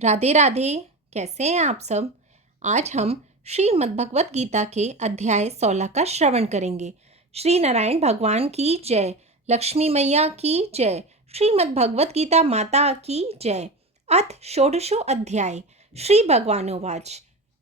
राधे राधे। कैसे हैं आप सब। आज हम श्रीमद् भगवत गीता के अध्याय 16 का श्रवण करेंगे। श्री नारायण भगवान की जय, लक्ष्मी मैया की जय, श्रीमद् भगवत गीता माता की जय। अथ षोडशो अध्याय। श्री भगवानोवाच।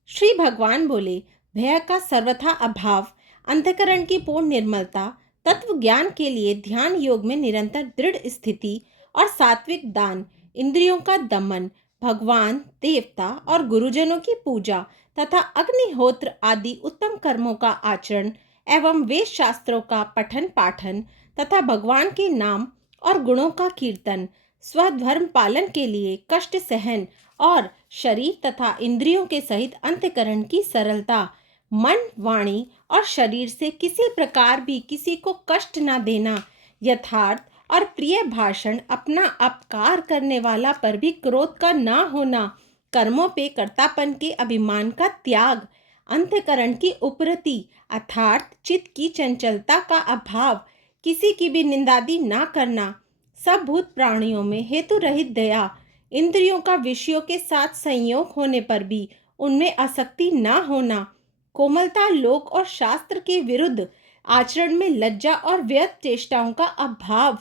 श्री भगवान बोले, भय का सर्वथा अभाव, अंतःकरण की पूर्ण निर्मलता, तत्व ज्ञान के लिए ध्यान योग में निरंतर दृढ़ स्थिति और सात्विक दान, इंद्रियों का दमन, भगवान, देवता और गुरुजनों की पूजा तथा अग्निहोत्र आदि उत्तम कर्मों का आचरण एवं वेद शास्त्रों का पठन पाठन तथा भगवान के नाम और गुणों का कीर्तन, स्वधर्म पालन के लिए कष्ट सहन और शरीर तथा इंद्रियों के सहित अंतःकरण की सरलता, मन, वाणी और शरीर से किसी प्रकार भी किसी को कष्ट न देना, यथार्थ और प्रिय भाषण, अपना अपकार करने वाला पर भी क्रोध का ना होना, कर्मों पे कर्तापन के अभिमान का त्याग, अंतःकरण की उपरति अर्थात चित्त की चंचलता का अभाव, किसी की भी निंदादि ना करना, सब भूत प्राणियों में हेतु रहित दया, इंद्रियों का विषयों के साथ संयोग होने पर भी उनमें आसक्ति ना होना, कोमलता, लोक और शास्त्र के विरुद्ध आचरण में लज्जा और व्यर्थ चेष्टाओं का अभाव,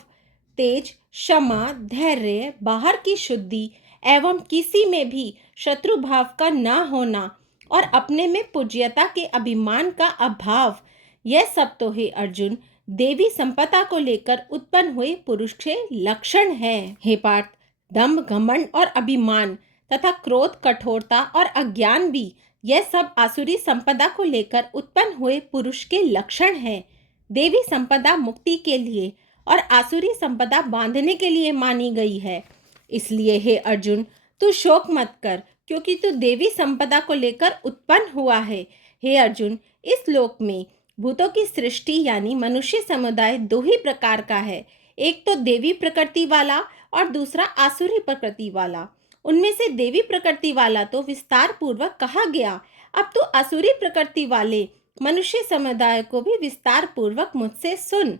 तेज, क्षमा, धैर्य, बाहर की शुद्धि एवं किसी में भी शत्रु भाव का न होना और अपने में पूज्यता के अभिमान का अभाव, यह सब तो हे अर्जुन देवी संपदा को लेकर उत्पन्न हुए पुरुष के लक्षण है। हे पार्थ, दंभ, घमंड और अभिमान तथा क्रोध, कठोरता और अज्ञान भी, यह सब आसुरी संपदा को लेकर उत्पन्न हुए पुरुष के लक्षण हैं। देवी संपदा मुक्ति के लिए और आसुरी संपदा बांधने के लिए मानी गई है। इसलिए हे अर्जुन, तू शोक मत कर, क्योंकि तू देवी संपदा को लेकर उत्पन्न हुआ है। हे अर्जुन, इस लोक में भूतों की सृष्टि यानी मनुष्य समुदाय दो ही प्रकार का है, एक तो देवी प्रकृति वाला और दूसरा आसुरी प्रकृति वाला। उनमें से देवी प्रकृति वाला तो विस्तार पूर्वक कहा गया, अब तो आसुरी प्रकृति वाले मनुष्य समुदाय को भी विस्तार पूर्वक मुझसे सुन।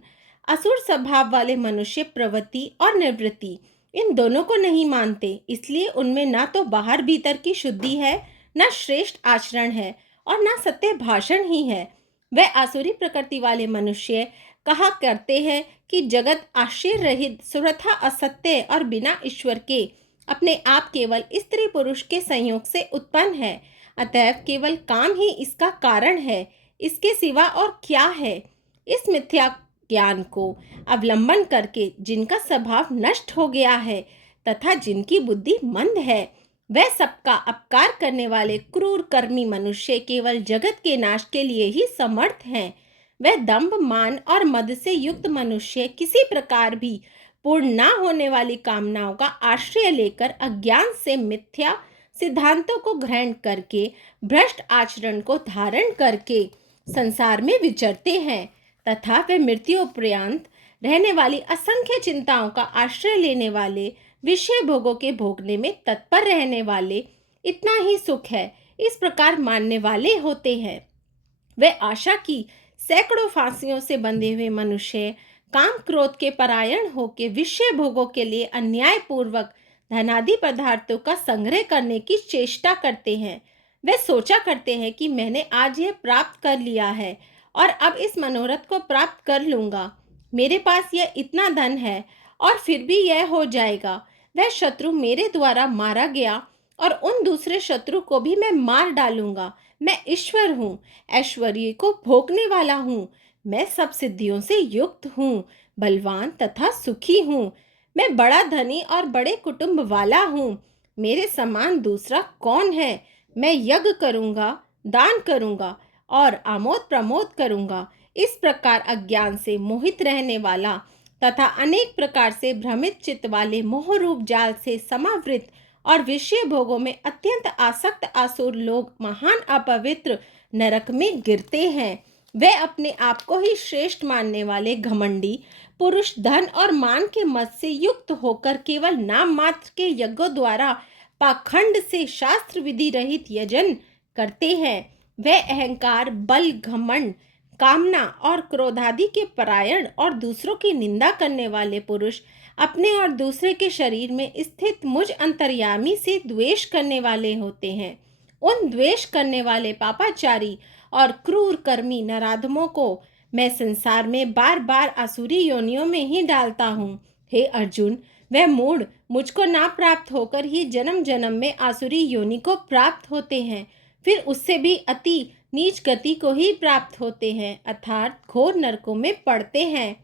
असुर स्वभाव वाले मनुष्य प्रवृत्ति और निवृत्ति इन दोनों को नहीं मानते, इसलिए उनमें ना तो बाहर भीतर की शुद्धि है, ना श्रेष्ठ आचरण है और ना सत्य भाषण ही है। वह आसुरी प्रकृति वाले मनुष्य कहा करते हैं कि जगत आश्चर्य रहित, सर्वथा असत्य और बिना ईश्वर के अपने आप केवल स्त्री पुरुष के संयोग से उत्पन्न है, अतएव केवल काम ही इसका कारण है, इसके सिवा और क्या है। इस मिथ्या ज्ञान को अवलंबन करके जिनका स्वभाव नष्ट हो गया है तथा जिनकी बुद्धि मंद है, वह सबका अपकार करने वाले क्रूर कर्मी मनुष्य केवल जगत के नाश के लिए ही समर्थ हैं। वह दंभ, मान और मद से युक्त मनुष्य किसी प्रकार भी पूर्ण ना होने वाली कामनाओं का आश्रय लेकर अज्ञान से मिथ्या सिद्धांतों को ग्रहण करके भ्रष्ट आचरण को धारण करके संसार में विचरते हैं तथा वे मृत्यु उपरांत रहने वाली असंख्य चिंताओं का आश्रय लेने वाले, विषय भोगों के भोगने में तत्पर रहने वाले, इतना ही सुख है इस प्रकार मानने वाले होते हैं। वे आशा की सैकड़ों फांसियों से बंधे हुए मनुष्य काम क्रोध के परायण होकर विषय भोगों के लिए अन्याय पूर्वक धनादि पदार्थों का संग्रह करने की चेष्टा करते हैं। वे सोचा करते हैं कि मैंने आज यह प्राप्त कर लिया है और अब इस मनोरथ को प्राप्त कर लूंगा, मेरे पास यह इतना धन है और फिर भी यह हो जाएगा, वह शत्रु मेरे द्वारा मारा गया और उन दूसरे शत्रु को भी मैं मार डालूंगा, मैं ईश्वर हूँ, ऐश्वर्य को भोगने वाला हूँ, मैं सब सिद्धियों से युक्त हूँ, बलवान तथा सुखी हूँ, मैं बड़ा धनी और बड़े कुटुंब वाला हूँ, मेरे समान दूसरा कौन है, मैं यज्ञ करूँगा, दान करूँगा और आमोद प्रमोद करूँगा। इस प्रकार अज्ञान से मोहित रहने वाला तथा अनेक प्रकार से भ्रमित चित्त वाले मोह रूप जाल से समावृत और विषय भोगों में अत्यंत आसक्त आसुर लोग महान अपवित्र नरक में गिरते हैं। वे अपने आप को ही श्रेष्ठ मानने वाले घमंडी पुरुष धन और मान के मद से युक्त होकर केवल नाम मात्र के यज्ञों द्वारा पाखंड से शास्त्र विधि रहित यजन करते हैं। वह अहंकार, बल, घमंड, कामना और क्रोधादि के परायण और दूसरों की निंदा करने वाले पुरुष अपने और दूसरे के शरीर में स्थित मुझ अंतर्यामी से द्वेष करने वाले होते हैं। उन द्वेष करने वाले पापाचारी और क्रूर कर्मी नराधमों को मैं संसार में बार बार आसुरी योनियों में ही डालता हूँ। हे अर्जुन, वह मूढ़ मुझको ना प्राप्त होकर ही जन्म जन्म में आसुरी योनि को प्राप्त होते हैं, फिर उससे भी अति नीच गति को ही प्राप्त होते हैं, अर्थात घोर नरकों में पड़ते हैं।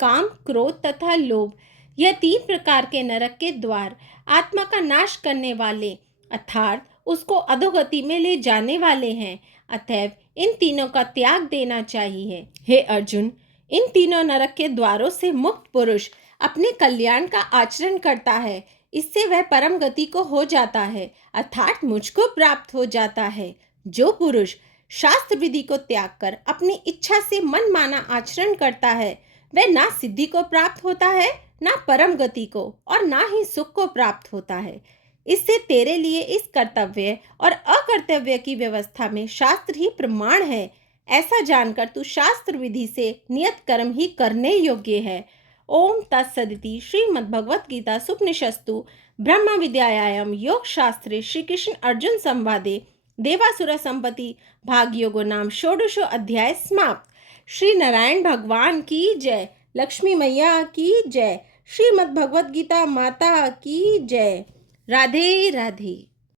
काम, क्रोध तथा लोभ, यह 3 प्रकार के नरक के द्वार आत्मा का नाश करने वाले अर्थात उसको अधोगति में ले जाने वाले हैं। अतएव इन तीनों का त्याग देना चाहिए। हे अर्जुन, इन तीनों नरक के द्वारों से मुक्त पुरुष अपने कल्याण का आचरण करता है, इससे वह परम गति को हो जाता है, अर्थात मुझको प्राप्त हो जाता है। जो पुरुष शास्त्र विधि को त्याग कर अपनी इच्छा से मन माना आचरण करता है, वह ना सिद्धि को प्राप्त होता है, ना परम गति को, और ना ही सुख को प्राप्त होता है। इससे तेरे लिए इस कर्तव्य और अकर्तव्य की व्यवस्था में शास्त्र ही प्रमाण है। ऐसा जानकर तू शास्त्र विधि से नियत कर्म ही करने योग्य है। ओम तत्सदिति श्रीमद्भगवद्गीता सुपनिषस्तु ब्रह्म विद्यायाम योग शास्त्रे श्री कृष्ण अर्जुन संवादे देवासुर संपत्ति भाग योगो नाम षोडशो अध्याय समाप्त। श्री नारायण भगवान की जय, लक्ष्मी मैया की जय, श्रीमद्भगवद्गीता माता की जय। राधे राधे।